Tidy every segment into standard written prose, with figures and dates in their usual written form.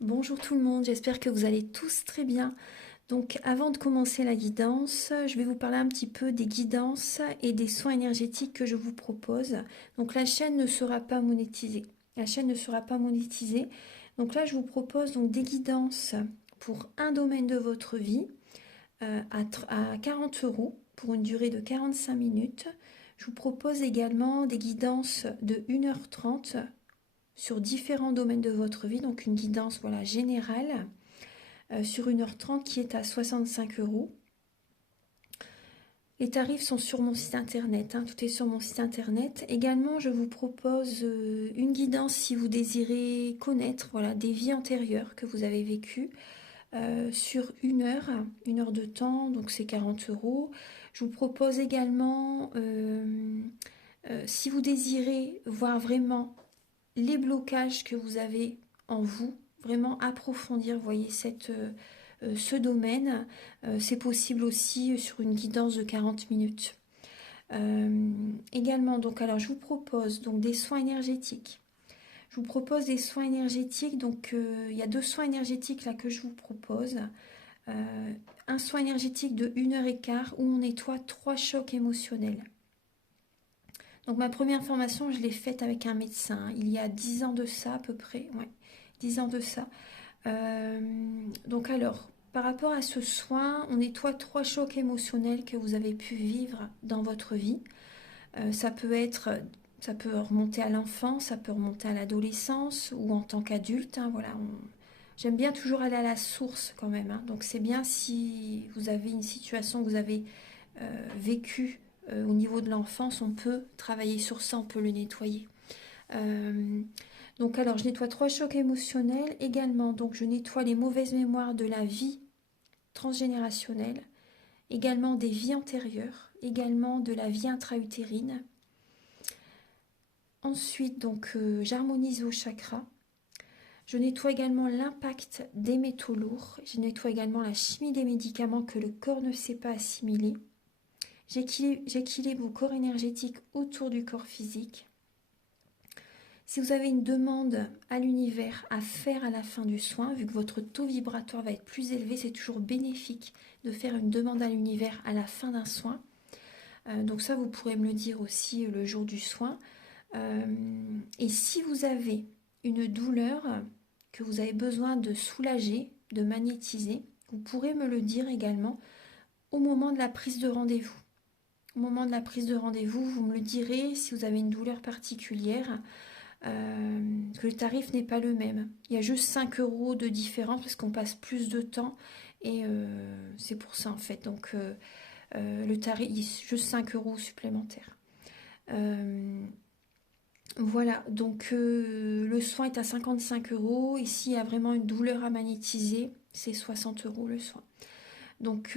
Bonjour tout le monde, j'espère que vous allez tous très bien. Donc avant de commencer la guidance, je vais vous parler un petit peu des guidances et des soins énergétiques que je vous propose. Donc la chaîne ne sera pas monétisée. La chaîne ne sera pas monétisée. Donc là, je vous propose donc des guidances pour un domaine de votre vie à 40 euros pour une durée de 45 minutes. Je vous propose également des guidances de 1h30 sur différents domaines de votre vie, donc une guidance voilà, générale sur 1h30 qui est à 65 euros. Les tarifs sont sur mon site internet, hein, tout est sur mon site internet. Également, je vous propose une guidance si vous désirez connaître voilà, des vies antérieures que vous avez vécues sur une heure de temps, donc c'est 40 euros. Je vous propose également, si vous désirez voir vraiment les blocages que vous avez en vous, vraiment approfondir, vous voyez, ce domaine. C'est possible aussi sur une guidance de 40 minutes. Également, donc, alors je vous propose donc des soins énergétiques. Je vous propose des soins énergétiques, donc il y a deux soins énergétiques là que je vous propose. Un soin énergétique de 1h15 où on nettoie 3 chocs émotionnels. Donc ma première formation, je l'ai faite avec un médecin, hein, il y a 10 ans de ça à peu près, ouais, 10 ans de ça. Donc alors, par rapport à ce soin, on nettoie 3 chocs émotionnels que vous avez pu vivre dans votre vie. Ça peut être, ça peut remonter à l'enfance, ça peut remonter à l'adolescence ou en tant qu'adulte, hein, voilà. J'aime bien toujours aller à la source quand même, hein. Donc c'est bien si vous avez une situation que vous avez vécue au niveau de l'enfance, on peut travailler sur ça, on peut le nettoyer. Euh, donc alors je nettoie 3 chocs émotionnels également. Donc je nettoie les mauvaises mémoires de la vie transgénérationnelle, également des vies antérieures, également de la vie intra-utérine. Ensuite donc j'harmonise vos chakras. Je nettoie également l'impact des métaux lourds. Je nettoie également la chimie des médicaments que le corps ne sait pas assimiler. J'équilibre vos corps énergétiques autour du corps physique. Si vous avez une demande à l'univers à faire à la fin du soin, vu que votre taux vibratoire va être plus élevé, c'est toujours bénéfique de faire une demande à l'univers à la fin d'un soin. Donc ça, vous pourrez me le dire aussi le jour du soin. Et si vous avez une douleur que vous avez besoin de soulager, de magnétiser, vous pourrez me le dire également au moment de la prise de rendez-vous. Au moment de la prise de rendez-vous, vous me le direz si vous avez une douleur particulière. Que le tarif n'est pas le même. Il y a juste 5 euros de différence parce qu'on passe plus de temps et c'est pour ça en fait. Donc le tarif, il est juste 5 euros supplémentaires. Voilà, donc le soin est à 55 euros. Ici, il y a vraiment une douleur à magnétiser. C'est 60 euros le soin. Donc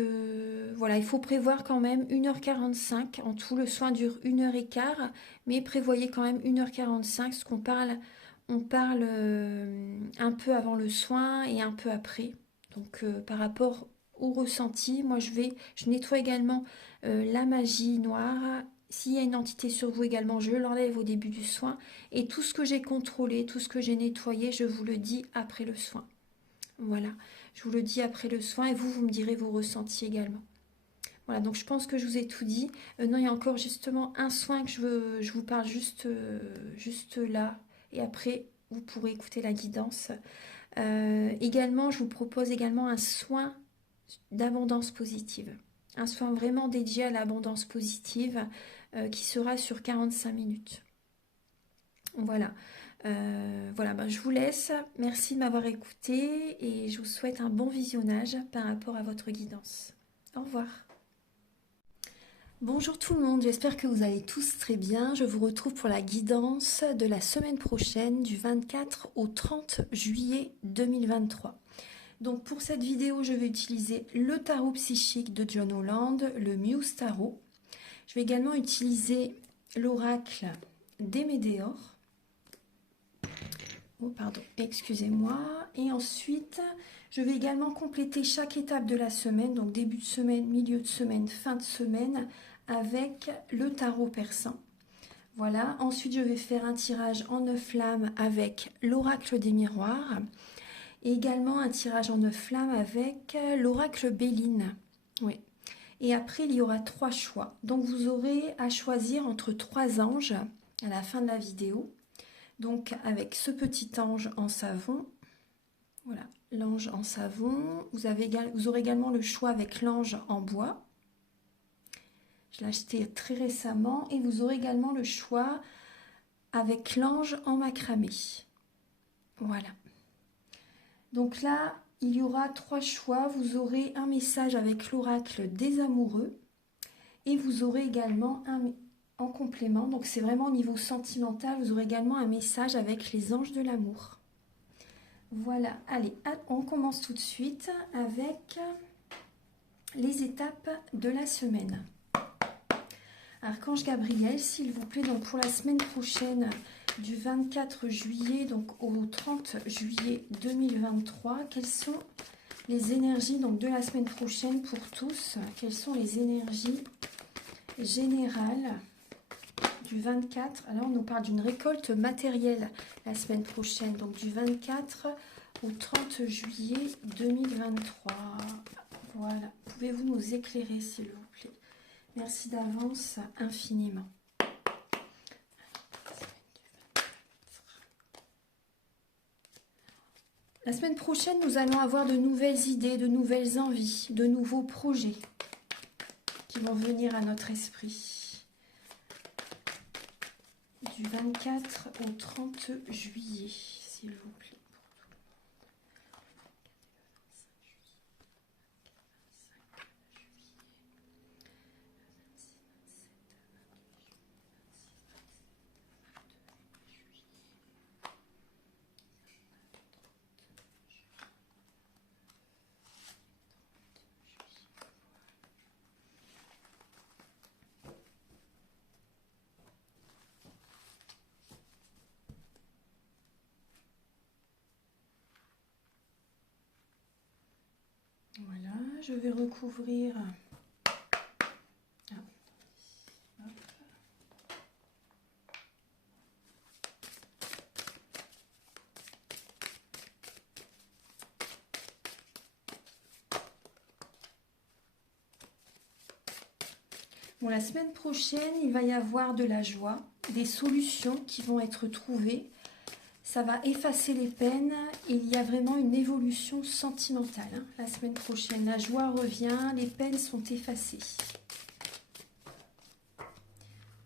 voilà, il faut prévoir quand même 1h45. En tout, le soin dure 1h15, mais prévoyez quand même 1h45, parce on parle un peu avant le soin et un peu après. Donc par rapport au ressenti, moi je nettoie également la magie noire. S'il y a une entité sur vous également, je l'enlève au début du soin. Et tout ce que j'ai contrôlé, tout ce que j'ai nettoyé, je vous le dis après le soin. Voilà, je vous le dis après le soin et vous me direz vos ressentis également. Voilà, donc je pense que je vous ai tout dit. Non, il y a encore justement un soin que je vous parle juste là. Et après, vous pourrez écouter la guidance. Également, je vous propose également un soin d'abondance positive. Un soin vraiment dédié à l'abondance positive qui sera sur 45 minutes. Voilà. Voilà, ben, je vous laisse. Merci de m'avoir écouté et je vous souhaite un bon visionnage par rapport à votre guidance. Au revoir. Bonjour tout le monde, j'espère que vous allez tous très bien. Je vous retrouve pour la guidance de la semaine prochaine du 24 au 30 juillet 2023. Donc pour cette vidéo, je vais utiliser le tarot psychique de John Holland, le Muse Tarot. Je vais également utiliser l'oracle des Médéors. Oh, pardon, excusez-moi. Et ensuite, je vais également compléter chaque étape de la semaine, donc début de semaine, milieu de semaine, fin de semaine, avec le tarot persan. Voilà, ensuite je vais faire un tirage en 9 flammes avec l'oracle des miroirs. Et également un tirage en 9 flammes avec l'oracle Béline. Oui. Et après, il y aura 3 choix. Donc, vous aurez à choisir entre 3 anges à la fin de la vidéo. Donc, avec ce petit ange en savon. Voilà, l'ange en savon. Vous aurez également le choix avec l'ange en bois. Je l'ai acheté très récemment. Et vous aurez également le choix avec l'ange en macramé. Voilà. Donc là, il y aura 3 choix. Vous aurez un message avec l'oracle des amoureux. Et vous aurez également en complément, donc c'est vraiment au niveau sentimental, vous aurez également un message avec les anges de l'amour. Voilà, allez, on commence tout de suite avec les étapes de la semaine. Archange Gabriel, s'il vous plaît, donc pour la semaine prochaine, du 24 juillet donc au 30 juillet 2023, quelles sont les énergies donc, de la semaine prochaine pour tous? Quelles sont les énergies générales du 24? Alors on nous parle d'une récolte matérielle la semaine prochaine, donc du 24 au 30 juillet 2023. Voilà, pouvez-vous nous éclairer s'il vous plaît? Merci d'avance infiniment. La semaine prochaine, nous allons avoir de nouvelles idées, de nouvelles envies, de nouveaux projets qui vont venir à notre esprit. Du 24 au 30 juillet, s'il vous plaît. Voilà, je vais recouvrir. Bon, la semaine prochaine, il va y avoir de la joie, des solutions qui vont être trouvées. Ça va effacer les peines et il y a vraiment une évolution sentimentale. Hein. La semaine prochaine, la joie revient, les peines sont effacées.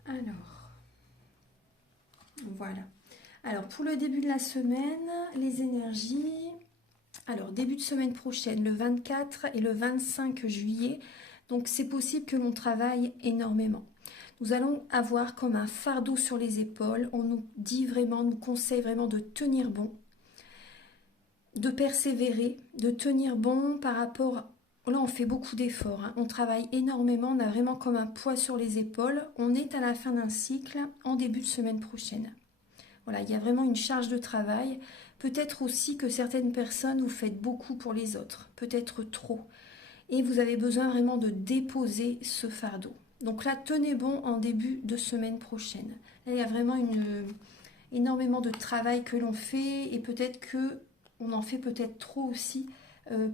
Alors, voilà. Alors, pour le début de la semaine, les énergies. Alors, début de semaine prochaine, le 24 et le 25 juillet. Donc, c'est possible que l'on travaille énormément. Nous allons avoir comme un fardeau sur les épaules. On nous dit vraiment, nous conseille vraiment de tenir bon, de persévérer, de tenir bon par rapport... Là, on fait beaucoup d'efforts, hein. On travaille énormément, on a vraiment comme un poids sur les épaules. On est à la fin d'un cycle en début de semaine prochaine. Voilà, il y a vraiment une charge de travail. Peut-être aussi que certaines personnes, vous faites beaucoup pour les autres, peut-être trop. Et vous avez besoin vraiment de déposer ce fardeau. Donc là, tenez bon en début de semaine prochaine. Là, il y a vraiment énormément de travail que l'on fait et peut-être qu'on en fait peut-être trop aussi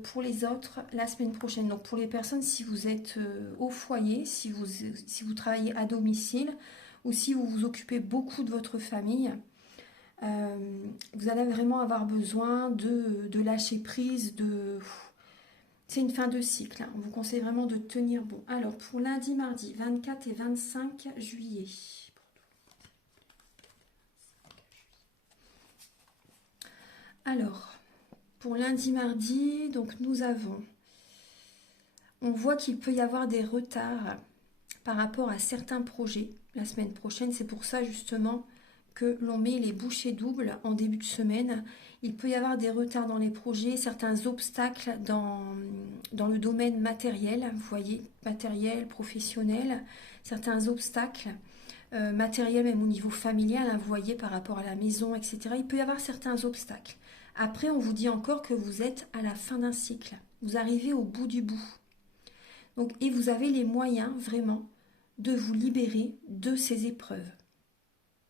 pour les autres la semaine prochaine. Donc pour les personnes, si vous êtes au foyer, si vous travaillez à domicile ou si vous vous occupez beaucoup de votre famille, vous allez vraiment avoir besoin de lâcher prise, c'est une fin de cycle, hein. On vous conseille vraiment de tenir bon. Alors, pour lundi, mardi, 24 et 25 juillet. Alors, pour lundi, mardi, donc nous avons... On voit qu'il peut y avoir des retards par rapport à certains projets la semaine prochaine. C'est pour ça, justement, que l'on met les bouchées doubles en début de semaine. Il peut y avoir des retards dans les projets, certains obstacles dans le domaine matériel, vous voyez, matériel, professionnel, certains obstacles matériels même au niveau familial, hein, vous voyez, par rapport à la maison, etc. Il peut y avoir certains obstacles. Après, on vous dit encore que vous êtes à la fin d'un cycle. Vous arrivez au bout du bout. Donc, et vous avez les moyens, vraiment, de vous libérer de ces épreuves.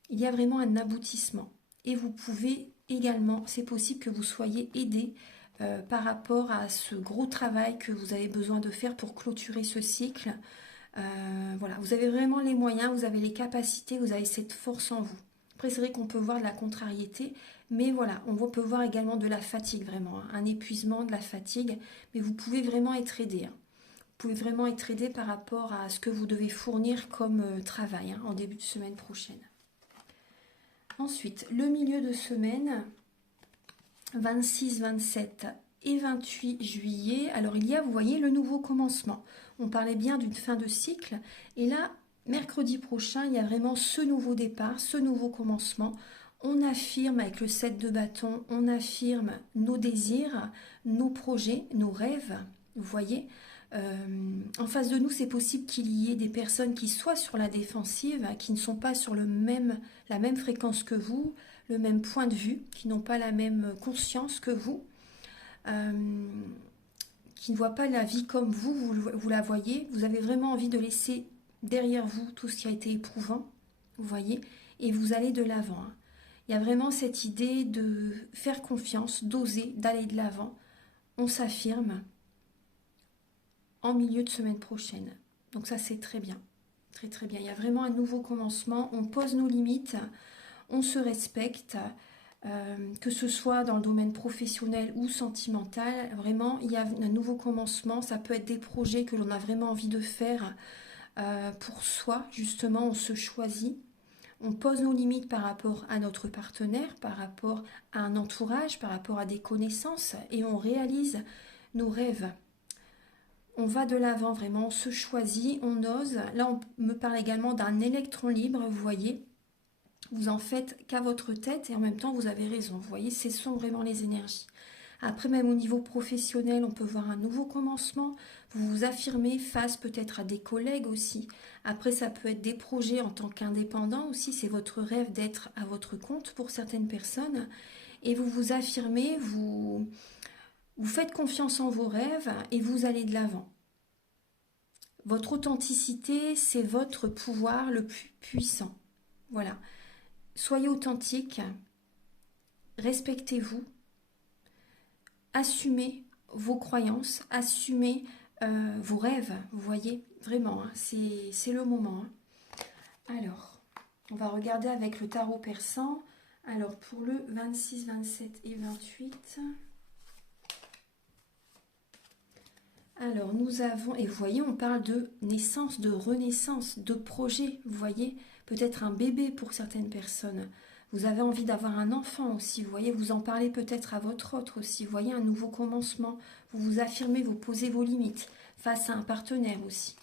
Il y a vraiment un aboutissement. Et vous pouvez également, c'est possible que vous soyez aidé par rapport à ce gros travail que vous avez besoin de faire pour clôturer ce cycle. Voilà, vous avez vraiment les moyens, vous avez les capacités, vous avez cette force en vous. Après, c'est vrai qu'on peut voir de la contrariété, mais voilà, on peut voir également de la fatigue vraiment, hein, un épuisement, de la fatigue, mais vous pouvez vraiment être aidé. Hein. Vous pouvez vraiment être aidé par rapport à ce que vous devez fournir comme travail hein, en début de semaine prochaine. Ensuite, le milieu de semaine, 26, 27 et 28 juillet. Alors il y a, vous voyez, le nouveau commencement. On parlait bien d'une fin de cycle. Et là, mercredi prochain, il y a vraiment ce nouveau départ, ce nouveau commencement. On affirme avec le 7 de bâton, on affirme nos désirs, nos projets, nos rêves. Vous voyez, en face de nous, c'est possible qu'il y ait des personnes qui soient sur la défensive, qui ne sont pas sur la même fréquence que vous, le même point de vue, qui n'ont pas la même conscience que vous, qui ne voient pas la vie comme vous la voyez. Vous avez vraiment envie de laisser derrière vous tout ce qui a été éprouvant, vous voyez, et vous allez de l'avant. Hein. Il y a vraiment cette idée de faire confiance, d'oser, d'aller de l'avant. On s'affirme en milieu de semaine prochaine. Donc ça, c'est très bien. Très très bien. Il y a vraiment un nouveau commencement. On pose nos limites, on se respecte, que ce soit dans le domaine professionnel ou sentimental. Vraiment, il y a un nouveau commencement. Ça peut être des projets que l'on a vraiment envie de faire pour soi. Justement, on se choisit. On pose nos limites par rapport à notre partenaire, par rapport à un entourage, par rapport à des connaissances et on réalise nos rêves. On va de l'avant vraiment, on se choisit, on ose. Là, on me parle également d'un électron libre, vous voyez. Vous en faites qu'à votre tête et en même temps, vous avez raison. Vous voyez, ce sont vraiment les énergies. Après, même au niveau professionnel, on peut voir un nouveau commencement. Vous vous affirmez face peut-être à des collègues aussi. Après, ça peut être des projets en tant qu'indépendant aussi. C'est votre rêve d'être à votre compte pour certaines personnes. Et vous vous affirmez, vous faites confiance en vos rêves et vous allez de l'avant. Votre authenticité, c'est votre pouvoir le plus puissant. Voilà. Soyez authentique, respectez-vous, assumez vos croyances, assumez vos rêves, vous voyez, vraiment, hein, c'est le moment. Hein. Alors, on va regarder avec le tarot persan. Alors, pour le 26, 27 et 28... Alors, nous avons, et vous voyez, on parle de naissance, de renaissance, de projet, vous voyez, peut-être un bébé pour certaines personnes. Vous avez envie d'avoir un enfant aussi, vous voyez, vous en parlez peut-être à votre autre aussi, vous voyez, un nouveau commencement, vous vous affirmez, vous posez vos limites face à un partenaire aussi.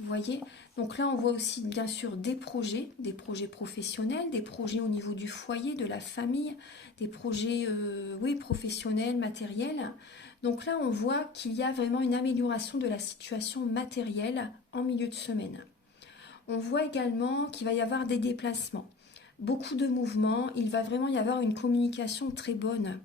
Vous voyez, donc là, on voit aussi bien sûr des projets professionnels, des projets au niveau du foyer, de la famille, des projets oui, professionnels, matériels. Donc là, on voit qu'il y a vraiment une amélioration de la situation matérielle en milieu de semaine. On voit également qu'il va y avoir des déplacements, beaucoup de mouvements, il va vraiment y avoir une communication très bonne.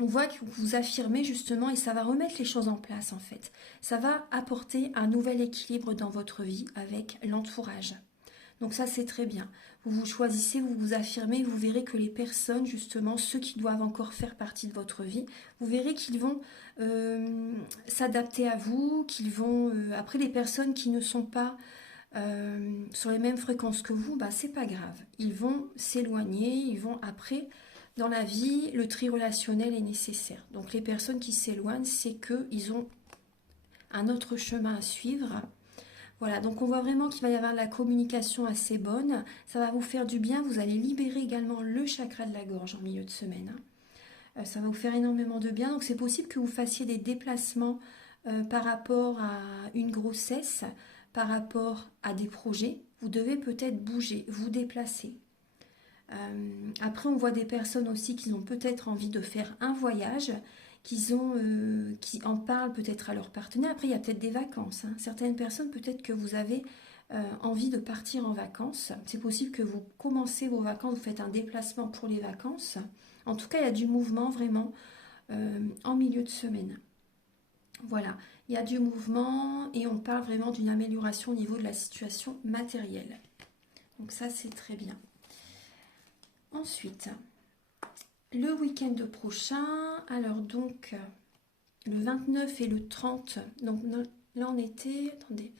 On voit que vous affirmez justement et ça va remettre les choses en place en fait. Ça va apporter un nouvel équilibre dans votre vie avec l'entourage. Donc ça, c'est très bien. Vous vous choisissez, vous vous affirmez, vous verrez que les personnes, justement, ceux qui doivent encore faire partie de votre vie, vous verrez qu'ils vont s'adapter à vous, qu'ils vont... après, les personnes qui ne sont pas sur les mêmes fréquences que vous, bah, c'est pas grave. Ils vont s'éloigner, ils vont après... Dans la vie, le tri relationnel est nécessaire. Donc les personnes qui s'éloignent, c'est qu'ils ont un autre chemin à suivre. Voilà, donc on voit vraiment qu'il va y avoir de la communication assez bonne. Ça va vous faire du bien. Vous allez libérer également le chakra de la gorge en milieu de semaine. Ça va vous faire énormément de bien. Donc c'est possible que vous fassiez des déplacements par rapport à une grossesse, par rapport à des projets. Vous devez peut-être bouger, vous déplacer. Après, on voit des personnes aussi qui ont peut-être envie de faire un voyage, qui en parlent peut-être à leur partenaire. Après, il y a peut-être des vacances. Hein. Certaines personnes, peut-être que vous avez envie de partir en vacances. C'est possible que vous commencez vos vacances, vous faites un déplacement pour les vacances. En tout cas, il y a du mouvement vraiment en milieu de semaine. Voilà, il y a du mouvement et on parle vraiment d'une amélioration au niveau de la situation matérielle. Donc ça, c'est très bien. Ensuite, le week-end prochain, alors donc le 29 et le 30, donc là on était, attendez,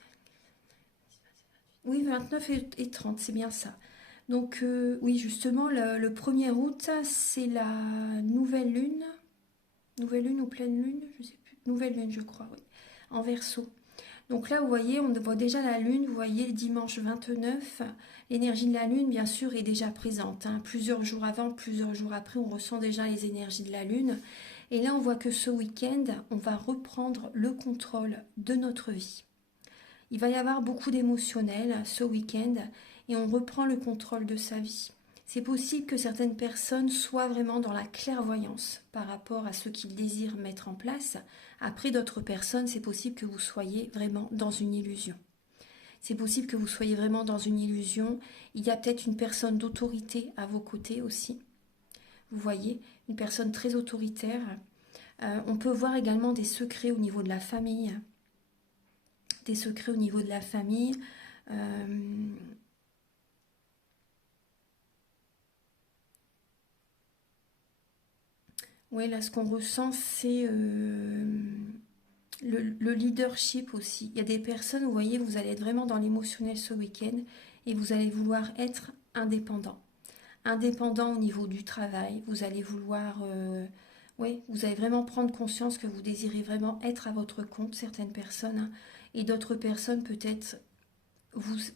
oui 29 et 30, c'est bien ça. Donc oui justement le 1er août c'est la nouvelle lune ou pleine lune, je sais plus, nouvelle lune je crois, oui, en Verseau. Donc là, vous voyez, on voit déjà la Lune. Vous voyez, le dimanche 29, l'énergie de la Lune, bien sûr, est déjà présente. Hein. Plusieurs jours avant, plusieurs jours après, on ressent déjà les énergies de la Lune. Et là, on voit que ce week-end, on va reprendre le contrôle de notre vie. Il va y avoir beaucoup d'émotionnel ce week-end et on reprend le contrôle de sa vie. C'est possible que certaines personnes soient vraiment dans la clairvoyance par rapport à ce qu'ils désirent mettre en place. Après, d'autres personnes, c'est possible que vous soyez vraiment dans une illusion. C'est possible que vous soyez vraiment dans une illusion. Il y a peut-être une personne d'autorité à vos côtés aussi. Vous voyez, une personne très autoritaire. On peut voir également des secrets au niveau de la famille. Des secrets au niveau de la famille. Oui, là, ce qu'on ressent, c'est le leadership aussi. Il y a des personnes, vous voyez, vous allez être vraiment dans l'émotionnel ce week-end et vous allez vouloir être indépendant. Indépendant au niveau du travail. Vous allez vouloir... oui, vous allez vraiment prendre conscience que vous désirez vraiment être à votre compte, certaines personnes. Hein, et d'autres personnes, peut-être,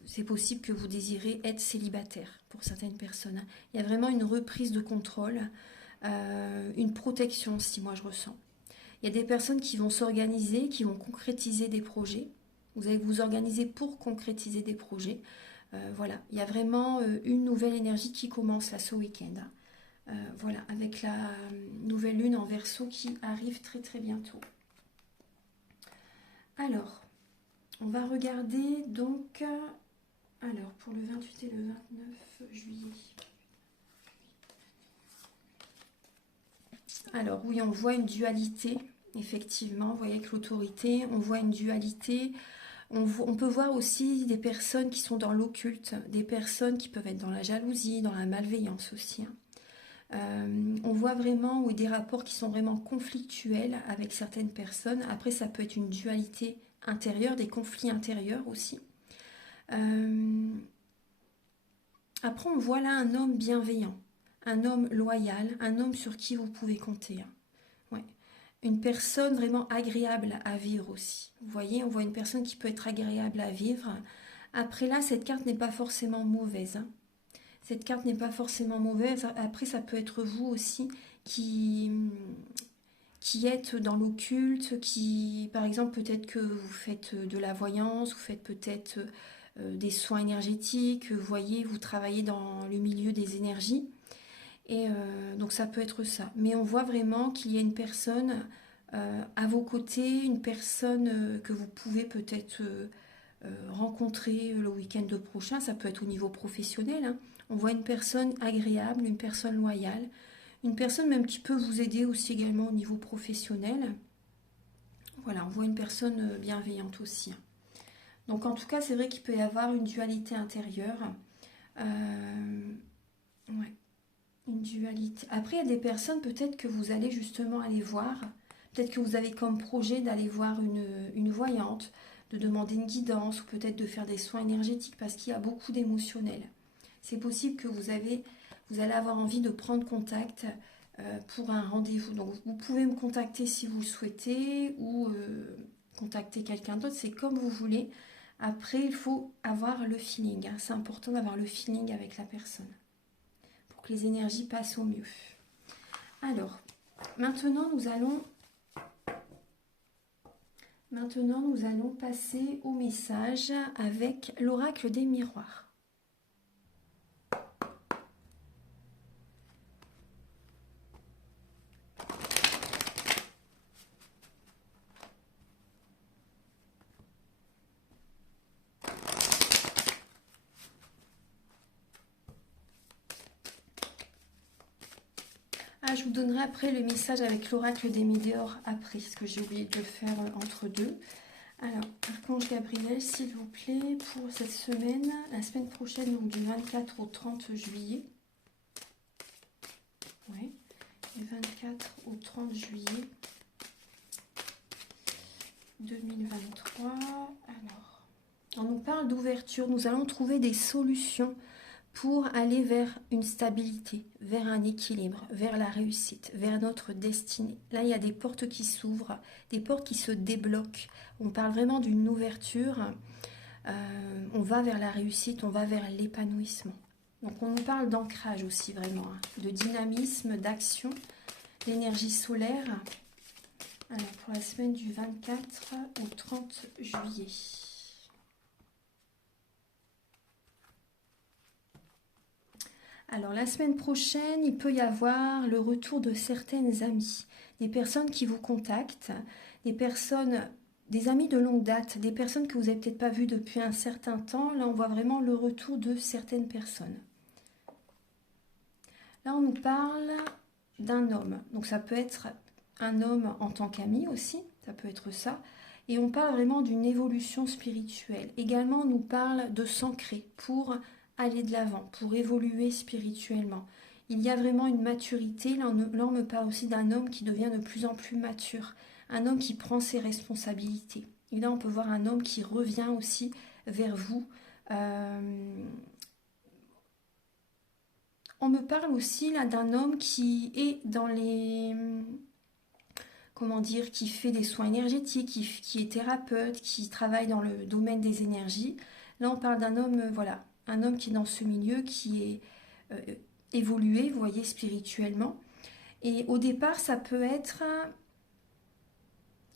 c'est possible que vous désirez être célibataire pour certaines personnes. Hein. Il y a vraiment une reprise de contrôle. Une protection aussi, moi je ressens. Il y a des personnes qui vont s'organiser, qui vont concrétiser des projets. Vous allez vous organiser pour concrétiser des projets. Voilà, il y a vraiment une nouvelle énergie qui commence là ce week-end. Voilà, avec la nouvelle lune en Verseau qui arrive très très bientôt. Alors, on va regarder donc, alors pour le 28 et le 29 juillet. Alors oui, on voit une dualité, effectivement, vous voyez avec l'autorité, on voit une dualité. On peut voir aussi des personnes qui sont dans l'occulte, des personnes qui peuvent être dans la jalousie, dans la malveillance aussi. On voit vraiment des rapports qui sont vraiment conflictuels avec certaines personnes. Après, ça peut être une dualité intérieure, des conflits intérieurs aussi. Après, on voit là un homme bienveillant, un homme loyal, un homme sur qui vous pouvez compter. Ouais. Une personne vraiment agréable à vivre aussi. Vous voyez, on voit une personne qui peut être agréable à vivre. Après là, cette carte n'est pas forcément mauvaise. Hein. Cette carte n'est pas forcément mauvaise. Après, ça peut être vous aussi qui êtes dans l'occulte, qui, par exemple, peut-être que vous faites de la voyance, vous faites peut-être des soins énergétiques, vous voyez, vous travaillez dans le milieu des énergies. Et donc ça peut être ça. Mais on voit vraiment qu'il y a une personne à vos côtés, une personne que vous pouvez peut-être rencontrer le week-end prochain. Ça peut être au niveau professionnel. Hein. On voit une personne agréable, une personne loyale, une personne même qui peut vous aider aussi également au niveau professionnel. Voilà, on voit une personne bienveillante aussi. Donc en tout cas, c'est vrai qu'il peut y avoir une dualité intérieure. Ouais. Une dualité. Après, il y a des personnes peut-être que vous allez justement aller voir. Peut-être que vous avez comme projet d'aller voir une voyante, de demander une guidance ou peut-être de faire des soins énergétiques parce qu'il y a beaucoup d'émotionnel. C'est possible que vous allez avoir envie de prendre contact pour un rendez-vous. Donc vous pouvez me contacter si vous le souhaitez ou contacter quelqu'un d'autre, c'est comme vous voulez. Après, il faut avoir le feeling. Hein. C'est important d'avoir le feeling avec la personne. Que les énergies passent au mieux. Alors, maintenant nous allons passer au message avec l'oracle des miroirs. Ah, je vous donnerai après le message avec l'oracle des météores après, parce que j'ai oublié de le faire entre deux. Alors, Archange Gabriel, s'il vous plaît, pour cette semaine, la semaine prochaine, donc du 24 au 30 juillet. Ouais. Du 24 au 30 juillet 2023. Alors, on nous parle d'ouverture. Nous allons trouver des solutions pour aller vers une stabilité, vers un équilibre, vers la réussite, vers notre destinée. Là, il y a des portes qui s'ouvrent, des portes qui se débloquent. On parle vraiment d'une ouverture. On va vers la réussite, on va vers l'épanouissement. Donc on nous parle d'ancrage aussi vraiment, hein, de dynamisme, d'action, d'énergie solaire. Alors pour la semaine du 24 au 30 juillet. Alors la semaine prochaine, il peut y avoir le retour de certaines amies, des personnes qui vous contactent, des personnes, des amis de longue date, des personnes que vous n'avez peut-être pas vues depuis un certain temps. Là, on voit vraiment le retour de certaines personnes. Là, on nous parle d'un homme. Donc ça peut être un homme en tant qu'ami aussi, ça peut être ça. Et on parle vraiment d'une évolution spirituelle. Également, on nous parle de s'ancrer pour aller de l'avant, pour évoluer spirituellement. Il y a vraiment une maturité. Là, on me parle aussi d'un homme qui devient de plus en plus mature, un homme qui prend ses responsabilités. Et là, on peut voir un homme qui revient aussi vers vous. On me parle aussi là d'un homme qui est dans les... Comment dire, qui fait des soins énergétiques, qui est thérapeute, qui travaille dans le domaine des énergies. Là, on parle d'un homme, voilà, un homme qui est dans ce milieu, qui est évolué, vous voyez, spirituellement. Et au départ, ça peut être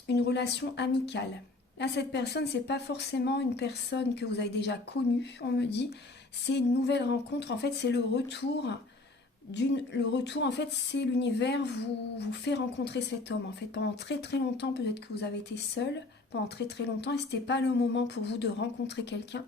une relation amicale. Là, cette personne, c'est pas forcément une personne que vous avez déjà connue, on me dit. C'est une nouvelle rencontre. En fait, c'est le retour le retour, en fait, c'est l'univers vous fait rencontrer cet homme. En fait, pendant très très longtemps, peut-être que vous avez été seul pendant très très longtemps et c'était pas le moment pour vous de rencontrer quelqu'un.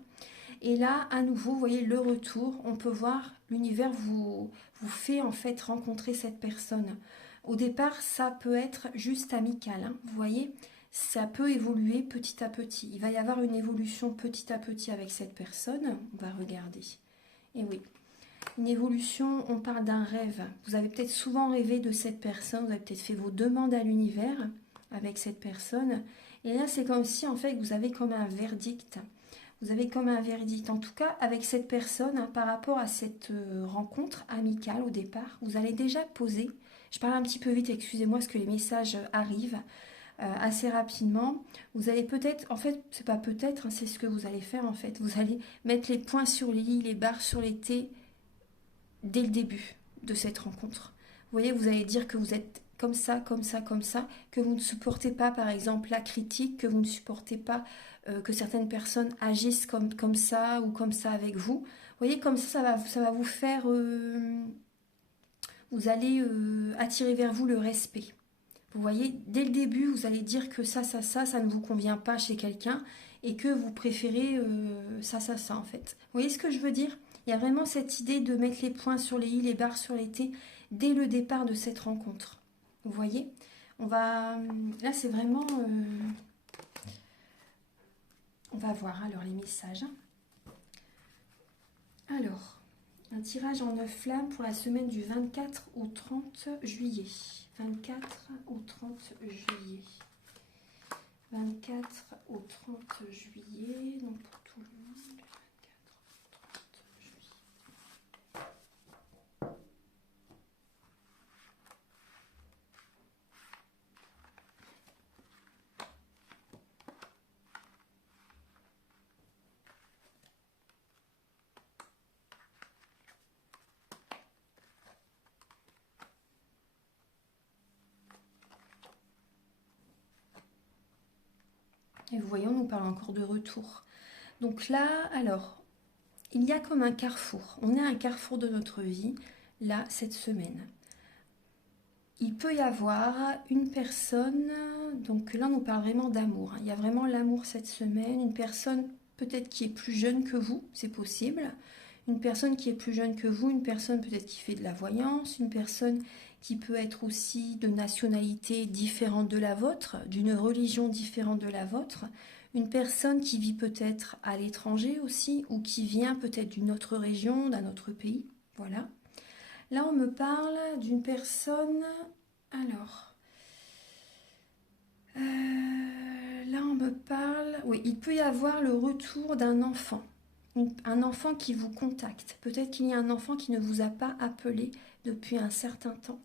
Et là, à nouveau, vous voyez le retour. On peut voir l'univers vous fait en fait rencontrer cette personne. Au départ, ça peut être juste amical. Hein, vous voyez, ça peut évoluer petit à petit. Il va y avoir une évolution petit à petit avec cette personne. On va regarder. Et oui. Une évolution, on parle d'un rêve. Vous avez peut-être souvent rêvé de cette personne, vous avez peut-être fait vos demandes à l'univers avec cette personne. Et là, c'est comme si, en fait, vous avez comme un verdict. Vous avez comme un verdict. En tout cas, avec cette personne, hein, par rapport à cette rencontre amicale au départ, vous allez déjà poser. Je parle un petit peu vite, excusez-moi, parce que les messages arrivent assez rapidement. Vous allez peut-être, en fait, c'est pas peut-être, hein, c'est ce que vous allez faire, en fait. Vous allez mettre les points sur les i, les barres sur les t, dès le début de cette rencontre. Vous voyez, vous allez dire que vous êtes comme ça, comme ça, comme ça, que vous ne supportez pas, par exemple, la critique, que vous ne supportez pas que certaines personnes agissent comme ça ou comme ça avec vous. Vous voyez, comme ça va vous faire... vous allez attirer vers vous le respect. Vous voyez, dès le début, vous allez dire que ça ne vous convient pas chez quelqu'un et que vous préférez ça, en fait. Vous voyez ce que je veux dire? Il y a vraiment cette idée de mettre les points sur les i, les barres sur les t, dès le départ de cette rencontre. Vous voyez? On va... Là, c'est vraiment... On va voir alors les messages. Alors, un tirage en 9 flammes pour la semaine du 24 au 30 juillet. 24 au 30 juillet. 24 au 30 juillet, donc pour tout le monde. 24 au 30 juillet. Et vous voyez, on nous parle encore de retour. Donc là, alors, il y a comme un carrefour. On est à un carrefour de notre vie, là, cette semaine. Il peut y avoir une personne, donc là, on nous parle vraiment d'amour. Il y a vraiment l'amour cette semaine. Une personne peut-être qui est plus jeune que vous, c'est possible. Une personne qui est plus jeune que vous, une personne peut-être qui fait de la voyance, une personne qui peut être aussi de nationalité différente de la vôtre, d'une religion différente de la vôtre, une personne qui vit peut-être à l'étranger aussi, ou qui vient peut-être d'une autre région, d'un autre pays, voilà. Là, on me parle d'une personne... Alors... là, on me parle... Oui, il peut y avoir le retour d'un enfant. Un enfant qui vous contacte. Peut-être qu'il y a un enfant qui ne vous a pas appelé depuis un certain temps.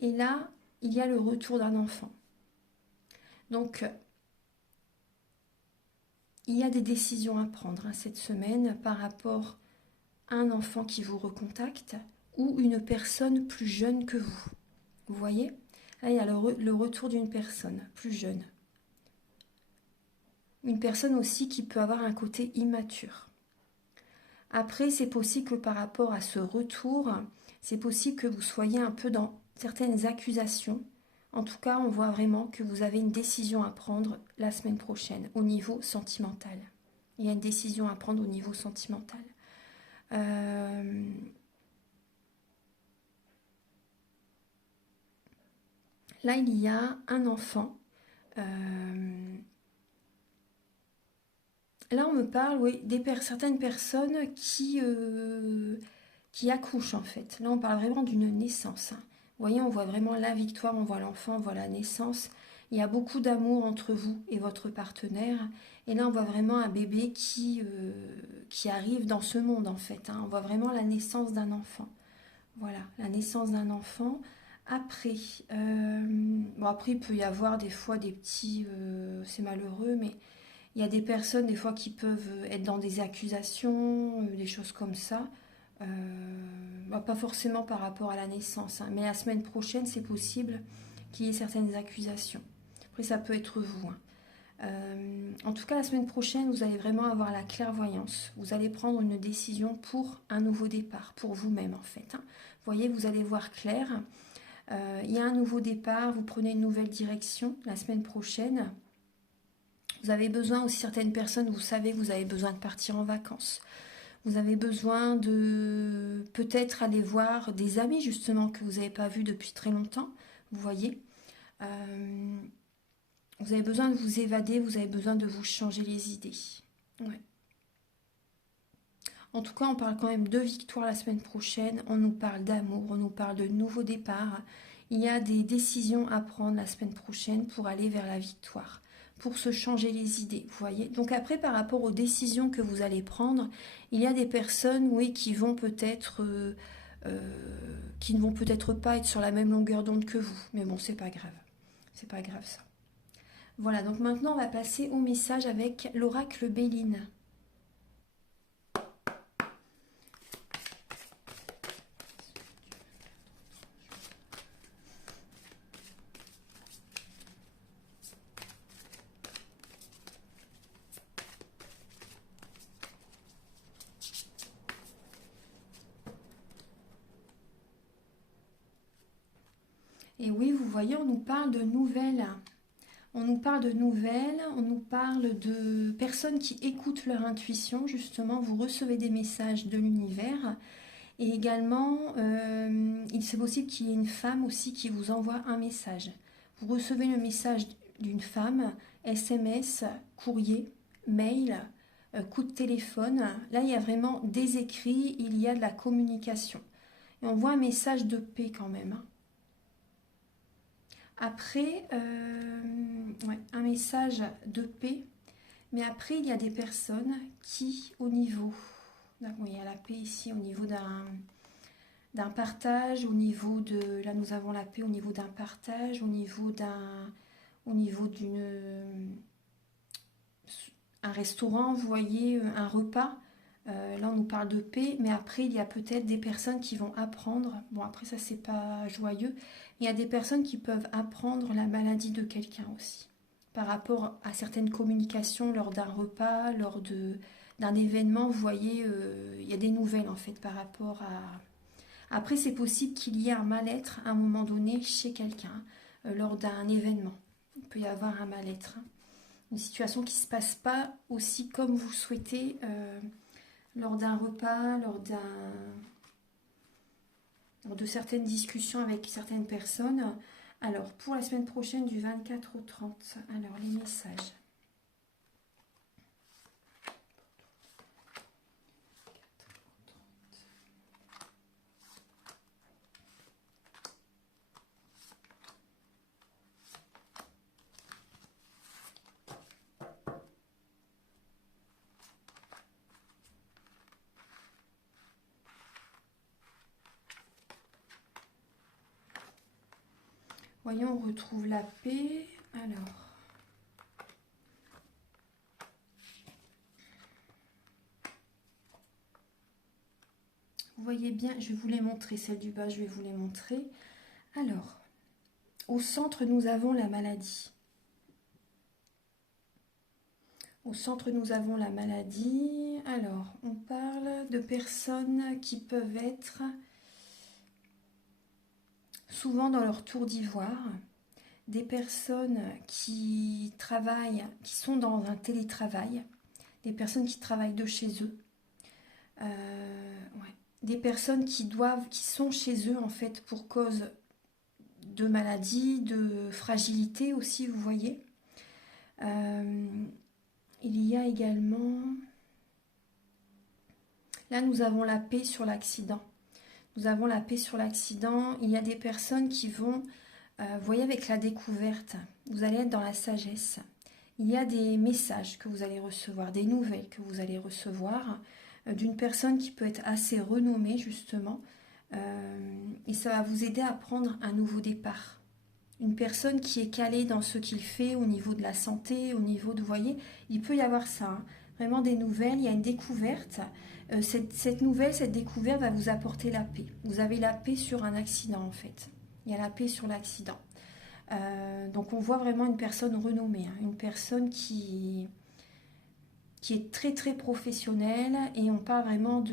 Et là, il y a le retour d'un enfant. Donc, il y a des décisions à prendre cette semaine par rapport à un enfant qui vous recontacte ou une personne plus jeune que vous. Vous voyez? Là, il y a le retour d'une personne plus jeune. Une personne aussi qui peut avoir un côté immature. Après, c'est possible que par rapport à ce retour, c'est possible que vous soyez un peu dans certaines accusations. En tout cas, on voit vraiment que vous avez une décision à prendre la semaine prochaine au niveau sentimental. Il y a une décision à prendre au niveau sentimental. Là, il y a un enfant. Là, on me parle, oui, certaines personnes qui accouchent en fait. Là, on parle vraiment d'une naissance. Vous voyez, on voit vraiment la victoire, on voit l'enfant, on voit la naissance. Il y a beaucoup d'amour entre vous et votre partenaire. Et là, on voit vraiment un bébé qui arrive dans ce monde en fait. On voit vraiment la naissance d'un enfant. Voilà, la naissance d'un enfant. Après, après, il peut y avoir des fois des petits... c'est malheureux, mais il y a des personnes des fois qui peuvent être dans des accusations, des choses comme ça. Pas forcément par rapport à la naissance, mais la semaine prochaine, c'est possible qu'il y ait certaines accusations. Après, ça peut être vous. En tout cas, la semaine prochaine, vous allez vraiment avoir la clairvoyance. Vous allez prendre une décision pour un nouveau départ, pour vous-même en fait. Vous voyez, vous allez voir clair. Il y a un nouveau départ, vous prenez une nouvelle direction la semaine prochaine. Vous avez besoin aussi, certaines personnes, vous savez que vous avez besoin de partir en vacances. Vous avez besoin de peut-être aller voir des amis justement que vous n'avez pas vus depuis très longtemps. Vous voyez, vous avez besoin de vous évader, vous avez besoin de vous changer les idées. Ouais. En tout cas, on parle quand même de victoire la semaine prochaine. On nous parle d'amour, on nous parle de nouveaux départs. Il y a des décisions à prendre la semaine prochaine pour aller vers la victoire, pour se changer les idées, vous voyez. Donc après, par rapport aux décisions que vous allez prendre, il y a des personnes, oui, qui vont peut-être, qui ne vont peut-être pas être sur la même longueur d'onde que vous. Mais bon, c'est pas grave. C'est pas grave ça. Voilà, donc maintenant on va passer au message avec l'oracle Béline. Et oui, vous voyez, on nous parle de nouvelles. On nous parle de nouvelles, on nous parle de personnes qui écoutent leur intuition, justement, vous recevez des messages de l'univers. Et également, il c'est possible qu'il y ait une femme aussi qui vous envoie un message. Vous recevez le message d'une femme, SMS, courrier, mail, coup de téléphone. Là, il y a vraiment des écrits, il y a de la communication. Et on voit un message de paix quand même. Après, ouais, un message de paix. Mais après, il y a des personnes qui, au niveau... Oui, il y a la paix ici, au niveau d'un partage, au niveau de... Là, nous avons la paix au niveau d'un partage, au niveau d'une... Un restaurant, vous voyez, un repas. Là, on nous parle de paix, mais après, il y a peut-être des personnes qui vont apprendre. Bon, après, ça, c'est pas joyeux. Il y a des personnes qui peuvent apprendre la maladie de quelqu'un aussi. Par rapport à certaines communications lors d'un repas, d'un événement, vous voyez, il y a des nouvelles en fait par rapport à... Après, c'est possible qu'il y ait un mal-être à un moment donné chez quelqu'un lors d'un événement. Il peut y avoir un mal-être. Une situation qui ne se passe pas aussi comme vous souhaitez lors d'un repas, lors de certaines discussions avec certaines personnes. Alors, pour la semaine prochaine du 24 au 30, alors les messages. Voyons, on retrouve la paix. Alors. Vous voyez bien, je vais vous les montrer. Celle du bas, je vais vous les montrer. Alors, au centre, nous avons la maladie. Au centre, nous avons la maladie. Alors, on parle de personnes qui peuvent être souvent dans leur tour d'ivoire, des personnes qui travaillent, qui sont dans un télétravail, des personnes qui travaillent de chez eux, ouais. Des personnes qui sont chez eux en fait pour cause de maladie, de fragilité aussi, vous voyez. Il y a également, là nous avons la paix sur l'accident. Nous avons la paix sur l'accident. Il y a des personnes qui vont, vous voyez, avec la découverte, vous allez être dans la sagesse. Il y a des messages que vous allez recevoir, des nouvelles que vous allez recevoir d'une personne qui peut être assez renommée justement. Et ça va vous aider à prendre un nouveau départ. Une personne qui est calée dans ce qu'il fait au niveau de la santé, au niveau de, vous voyez, il peut y avoir ça, hein. Vraiment des nouvelles, il y a une découverte. Cette nouvelle, cette découverte va vous apporter la paix. Vous avez la paix sur un accident en fait. Il y a la paix sur l'accident. Donc on voit vraiment une personne renommée, hein, une personne qui est très très professionnelle et on parle vraiment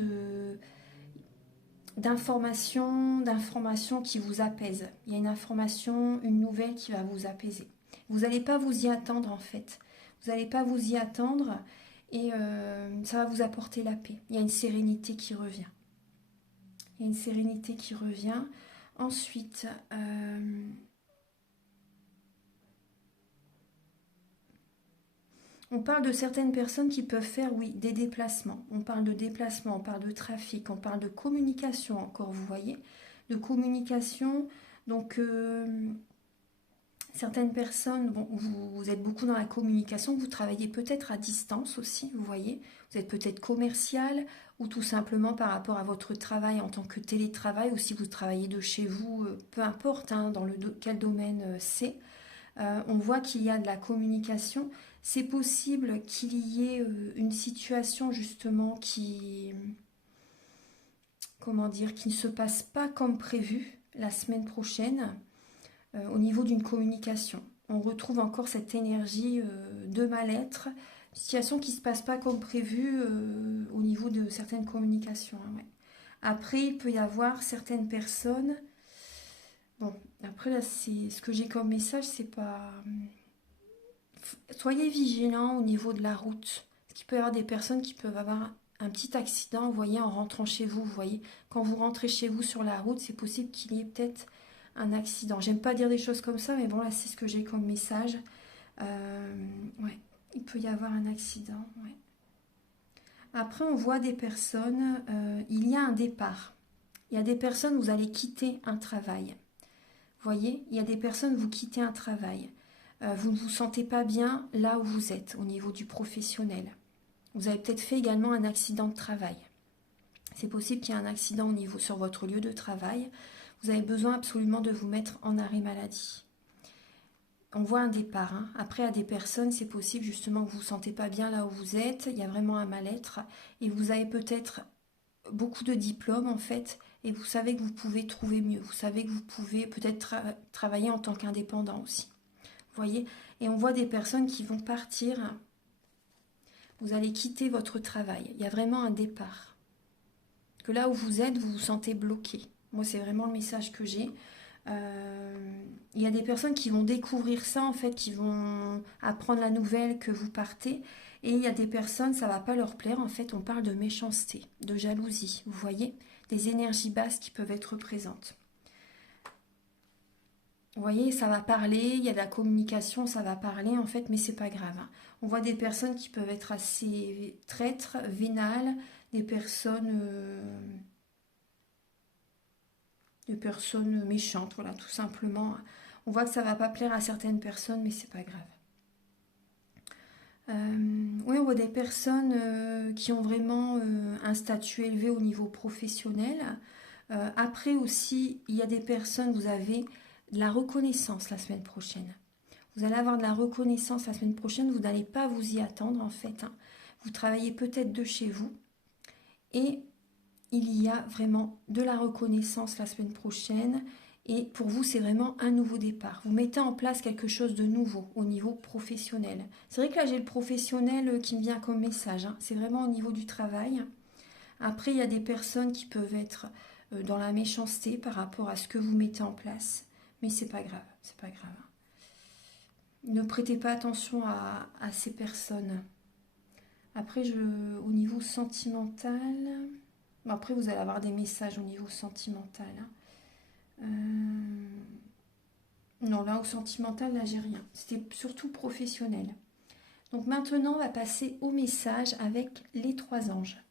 d'informations qui vous apaisent. Il y a une information, une nouvelle qui va vous apaiser. Vous n'allez pas vous y attendre en fait. Vous n'allez pas vous y attendre et ça va vous apporter la paix. Il y a une sérénité qui revient. Il y a une sérénité qui revient. Ensuite, on parle de certaines personnes qui peuvent faire, oui, des déplacements. On parle de déplacement, on parle de trafic, on parle de communication encore, vous voyez. De communication, donc certaines personnes, bon, vous êtes beaucoup dans la communication, vous travaillez peut-être à distance aussi, vous voyez. Vous êtes peut-être commercial ou tout simplement par rapport à votre travail en tant que télétravail ou si vous travaillez de chez vous, peu importe hein, dans quel domaine c'est. On voit qu'il y a de la communication. C'est possible qu'il y ait une situation justement comment dire, qui ne se passe pas comme prévu la semaine prochaine au niveau d'une communication. On retrouve encore cette énergie de mal-être, situation qui ne se passe pas comme prévu au niveau de certaines communications. Hein, ouais. Après, il peut y avoir certaines personnes. Bon, après là, c'est ce que j'ai comme message, c'est pas. Soyez vigilants au niveau de la route. Parce qu'il peut y avoir des personnes qui peuvent avoir un petit accident, vous voyez, en rentrant chez vous. Vous voyez, quand vous rentrez chez vous sur la route, c'est possible qu'il y ait peut-être un accident. J'aime pas dire des choses comme ça, mais bon, là, c'est ce que j'ai comme message. Ouais, il peut y avoir un accident. Ouais. Après, on voit des personnes, il y a un départ. Il y a des personnes, vous allez quitter un travail. Vous voyez, il y a des personnes, vous quittez un travail. Vous ne vous sentez pas bien là où vous êtes, au niveau du professionnel. Vous avez peut-être fait également un accident de travail. C'est possible qu'il y ait un accident au niveau sur votre lieu de travail. Vous avez besoin absolument de vous mettre en arrêt maladie. On voit un départ. Hein. Après, à des personnes, c'est possible justement que vous ne vous sentez pas bien là où vous êtes. Il y a vraiment un mal-être. Et vous avez peut-être beaucoup de diplômes en fait. Et vous savez que vous pouvez trouver mieux. Vous savez que vous pouvez peut-être travailler en tant qu'indépendant aussi. Vous voyez? Et on voit des personnes qui vont partir. Vous allez quitter votre travail. Il y a vraiment un départ. Que là où vous êtes, vous vous sentez bloqué. Moi, c'est vraiment le message que j'ai. Il y a des personnes qui vont découvrir ça, en fait, qui vont apprendre la nouvelle que vous partez. Et il y a des personnes, ça ne va pas leur plaire. En fait, on parle de méchanceté, de jalousie. Vous voyez? Des énergies basses qui peuvent être présentes. Vous voyez, ça va parler, il y a de la communication, ça va parler en fait, mais c'est pas grave. Hein. On voit des personnes qui peuvent être assez traîtres, vénales, des personnes méchantes, voilà, tout simplement. On voit que ça va pas plaire à certaines personnes, mais c'est pas grave. Oui, on voit des personnes qui ont vraiment un statut élevé au niveau professionnel. Après aussi, il y a des personnes, vous avez de la reconnaissance la semaine prochaine. Vous allez avoir de la reconnaissance la semaine prochaine, vous n'allez pas vous y attendre en fait. Hein. Vous travaillez peut-être de chez vous et il y a vraiment de la reconnaissance la semaine prochaine. Et pour vous, c'est vraiment un nouveau départ. Vous mettez en place quelque chose de nouveau au niveau professionnel. C'est vrai que là, j'ai le professionnel qui me vient comme message. Hein. C'est vraiment au niveau du travail. Après, il y a des personnes qui peuvent être dans la méchanceté par rapport à ce que vous mettez en place. Mais c'est pas grave, c'est pas grave. Ne prêtez pas attention à ces personnes. Après, au niveau sentimental... Bon, après, vous allez avoir des messages au niveau sentimental. Hein. Non, là, au sentimental, là, j'ai rien. C'était surtout professionnel. Donc maintenant, on va passer au message avec les 3 anges.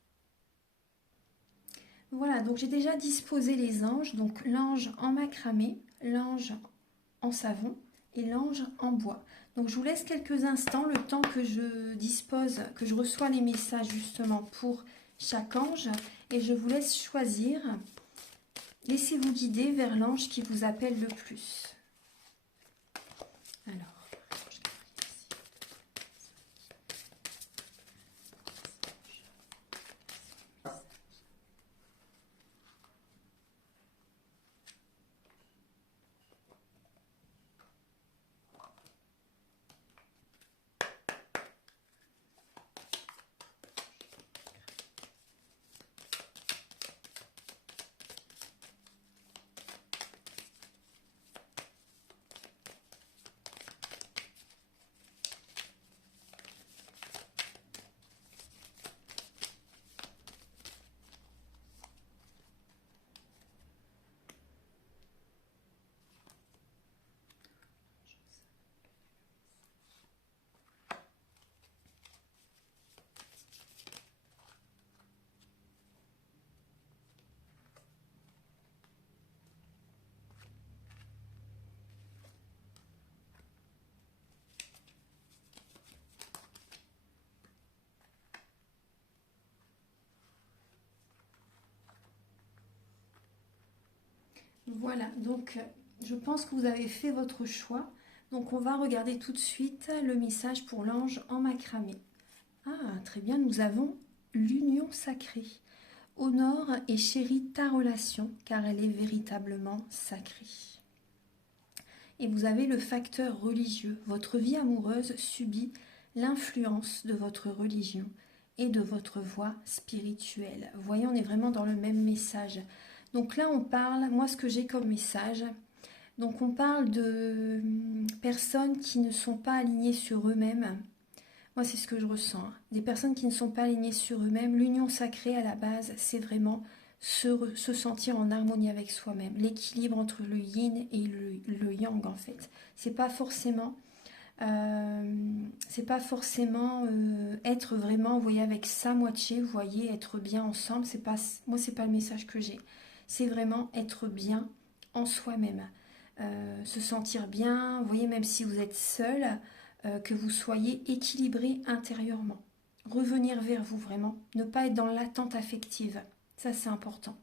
Voilà, donc j'ai déjà disposé les anges. Donc l'ange en macramé, l'ange en savon et l'ange en bois. Donc je vous laisse quelques instants, le temps que je dispose, que je reçois les messages justement pour chaque ange. Et je vous laisse choisir. Laissez-vous guider vers l'ange qui vous appelle le plus. Alors, voilà, donc je pense que vous avez fait votre choix. Donc on va regarder tout de suite le message pour l'ange en macramé. Ah, très bien, nous avons l'union sacrée. Honore et chéris ta relation, car elle est véritablement sacrée. Et vous avez le facteur religieux. Votre vie amoureuse subit l'influence de votre religion et de votre voie spirituelle. Vous voyez, on est vraiment dans le même message. Donc là, on parle, moi ce que j'ai comme message, donc on parle de personnes qui ne sont pas alignées sur eux-mêmes. Moi, c'est ce que je ressens. Hein. Des personnes qui ne sont pas alignées sur eux-mêmes. L'union sacrée, à la base, c'est vraiment se sentir en harmonie avec soi-même. L'équilibre entre le yin et le yang, en fait. C'est pas forcément... être vraiment, vous voyez, avec sa moitié, vous voyez, être bien ensemble. C'est pas, moi, c'est pas le message que j'ai. C'est vraiment être bien en soi-même. Se sentir bien, vous voyez, même si vous êtes seul, que vous soyez équilibré intérieurement. Revenir vers vous vraiment, ne pas être dans l'attente affective. Ça, c'est important.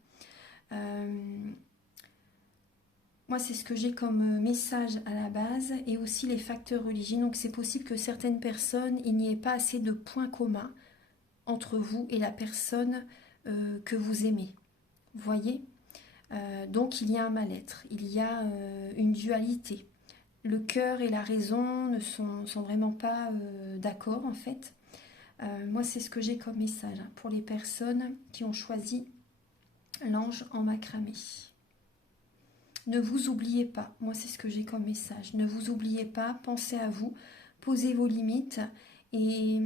Moi, c'est ce que j'ai comme message à la base et aussi les facteurs religieux. Donc, c'est possible que certaines personnes, il n'y ait pas assez de points communs entre vous et la personne que vous aimez. Vous voyez ? Donc, il y a un mal-être, il y a une dualité. Le cœur et la raison ne sont vraiment pas d'accord, en fait. Moi, c'est ce que j'ai comme message hein, pour les personnes qui ont choisi l'ange en macramé. Ne vous oubliez pas. Moi, c'est ce que j'ai comme message. Ne vous oubliez pas, pensez à vous, posez vos limites et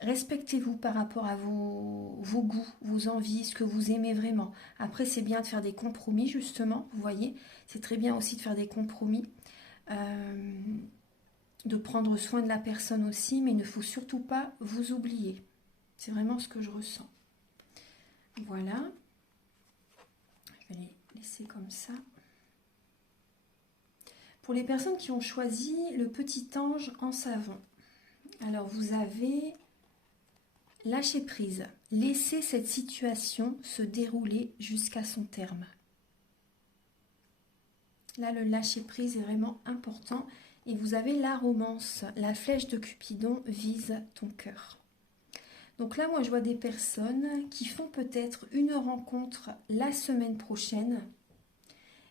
respectez-vous par rapport à vos goûts, vos envies, ce que vous aimez vraiment. Après, c'est bien de faire des compromis, justement, vous voyez. C'est très bien aussi de faire des compromis, de prendre soin de la personne aussi, mais il ne faut surtout pas vous oublier. C'est vraiment ce que je ressens. Voilà. Je vais les laisser comme ça. Pour les personnes qui ont choisi le petit ange en savon, alors vous avez lâché prise, laissez cette situation se dérouler jusqu'à son terme. Là, le lâcher-prise est vraiment important. Et vous avez la romance. La flèche de Cupidon vise ton cœur. Donc là, moi, je vois des personnes qui font peut-être une rencontre la semaine prochaine.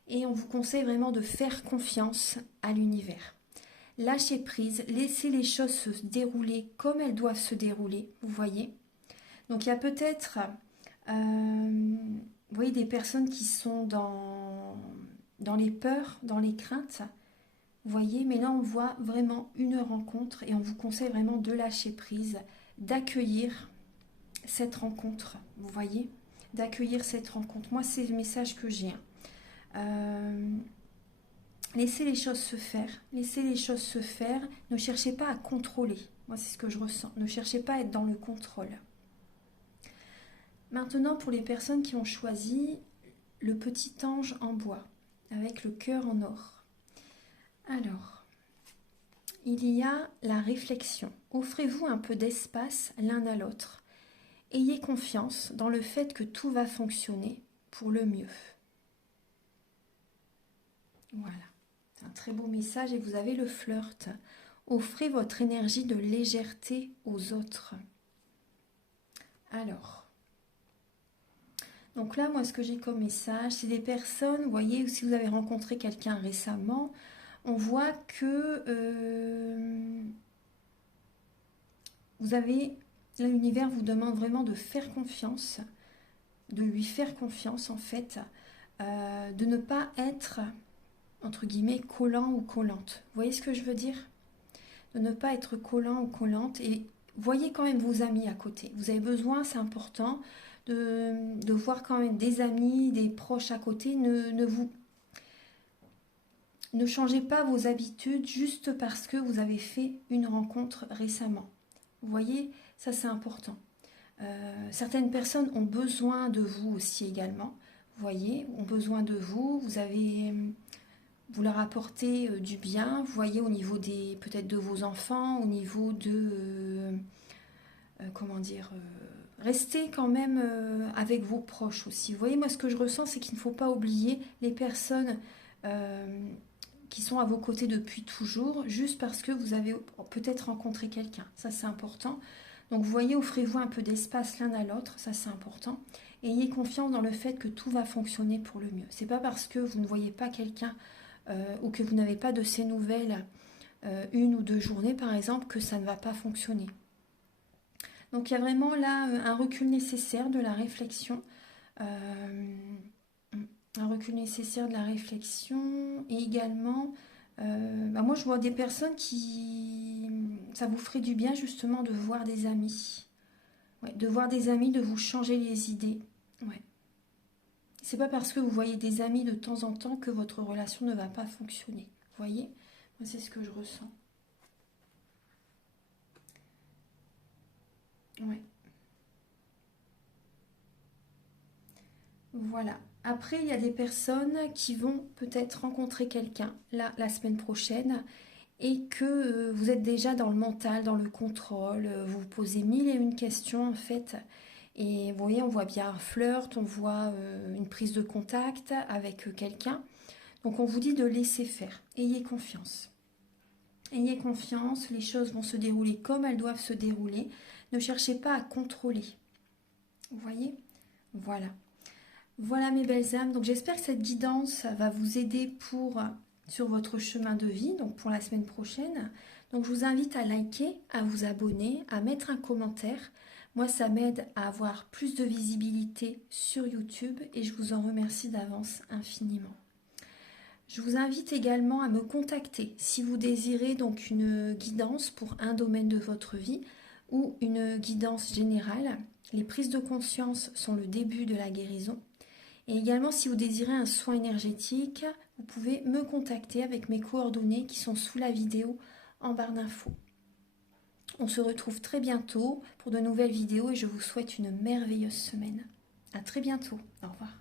Et on vous conseille vraiment de faire confiance à l'univers. Lâchez prise, laissez les choses se dérouler comme elles doivent se dérouler, vous voyez. Donc il y a peut-être, vous voyez, des personnes qui sont dans les peurs, dans les craintes, vous voyez, mais là on voit vraiment une rencontre et on vous conseille vraiment de lâcher prise, d'accueillir cette rencontre, vous voyez, d'accueillir cette rencontre. Moi, c'est le message que j'ai. Laissez les choses se faire, laissez les choses se faire, ne cherchez pas à contrôler. Moi, c'est ce que je ressens. Ne cherchez pas à être dans le contrôle. Maintenant, pour les personnes qui ont choisi le petit ange en bois, avec le cœur en or. Alors, il y a la réflexion. Offrez-vous un peu d'espace l'un à l'autre. Ayez confiance dans le fait que tout va fonctionner pour le mieux. Voilà, c'est un très beau message et vous avez le flirt. Offrez votre énergie de légèreté aux autres. Alors, donc là, moi, ce que j'ai comme message, c'est des personnes, vous voyez, si vous avez rencontré quelqu'un récemment, on voit que vous avez, là, l'univers vous demande vraiment de faire confiance, de lui faire confiance, en fait, de ne pas être, entre guillemets, collant ou collante. Vous voyez ce que je veux dire? De ne pas être collant ou collante et voyez quand même vos amis à côté. Vous avez besoin, c'est important, de voir quand même des amis, des proches à côté. Ne changez pas vos habitudes juste parce que vous avez fait une rencontre récemment. Vous voyez, ça c'est important. Certaines personnes ont besoin de vous aussi également. Vous voyez, ont besoin de vous. Vous leur apportez du bien. Vous voyez, au niveau des peut-être de vos enfants, au niveau de comment dire. Restez quand même avec vos proches aussi. Vous voyez, moi ce que je ressens, c'est qu'il ne faut pas oublier les personnes qui sont à vos côtés depuis toujours, juste parce que vous avez peut-être rencontré quelqu'un. Ça, c'est important. Donc, vous voyez, offrez-vous un peu d'espace l'un à l'autre. Ça, c'est important. Et ayez confiance dans le fait que tout va fonctionner pour le mieux. C'est pas parce que vous ne voyez pas quelqu'un ou que vous n'avez pas de ces nouvelles une ou deux journées, par exemple, que ça ne va pas fonctionner. Donc, il y a vraiment là un recul nécessaire de la réflexion. Un recul nécessaire de la réflexion et également moi je vois des personnes qui ça vous ferait du bien justement de voir des amis, ouais, de voir des amis, de vous changer les idées, ouais. C'est pas parce que vous voyez des amis de temps en temps que votre relation ne va pas fonctionner, vous voyez, moi c'est ce que je ressens, ouais. Voilà. Après, il y a des personnes qui vont peut-être rencontrer quelqu'un la semaine prochaine et que vous êtes déjà dans le mental, dans le contrôle, vous vous posez mille et une questions en fait. Et vous voyez, on voit bien un flirt, on voit une prise de contact avec quelqu'un. Donc on vous dit de laisser faire. Ayez confiance. Ayez confiance, les choses vont se dérouler comme elles doivent se dérouler. Ne cherchez pas à contrôler. Vous voyez? Voilà. Voilà mes belles âmes, donc j'espère que cette guidance va vous aider sur votre chemin de vie, donc pour la semaine prochaine. Donc je vous invite à liker, à vous abonner, à mettre un commentaire. Moi ça m'aide à avoir plus de visibilité sur YouTube et je vous en remercie d'avance infiniment. Je vous invite également à me contacter si vous désirez donc une guidance pour un domaine de votre vie ou une guidance générale. Les prises de conscience sont le début de la guérison. Et également, si vous désirez un soin énergétique, vous pouvez me contacter avec mes coordonnées qui sont sous la vidéo en barre d'infos. On se retrouve très bientôt pour de nouvelles vidéos et je vous souhaite une merveilleuse semaine. À très bientôt. Au revoir.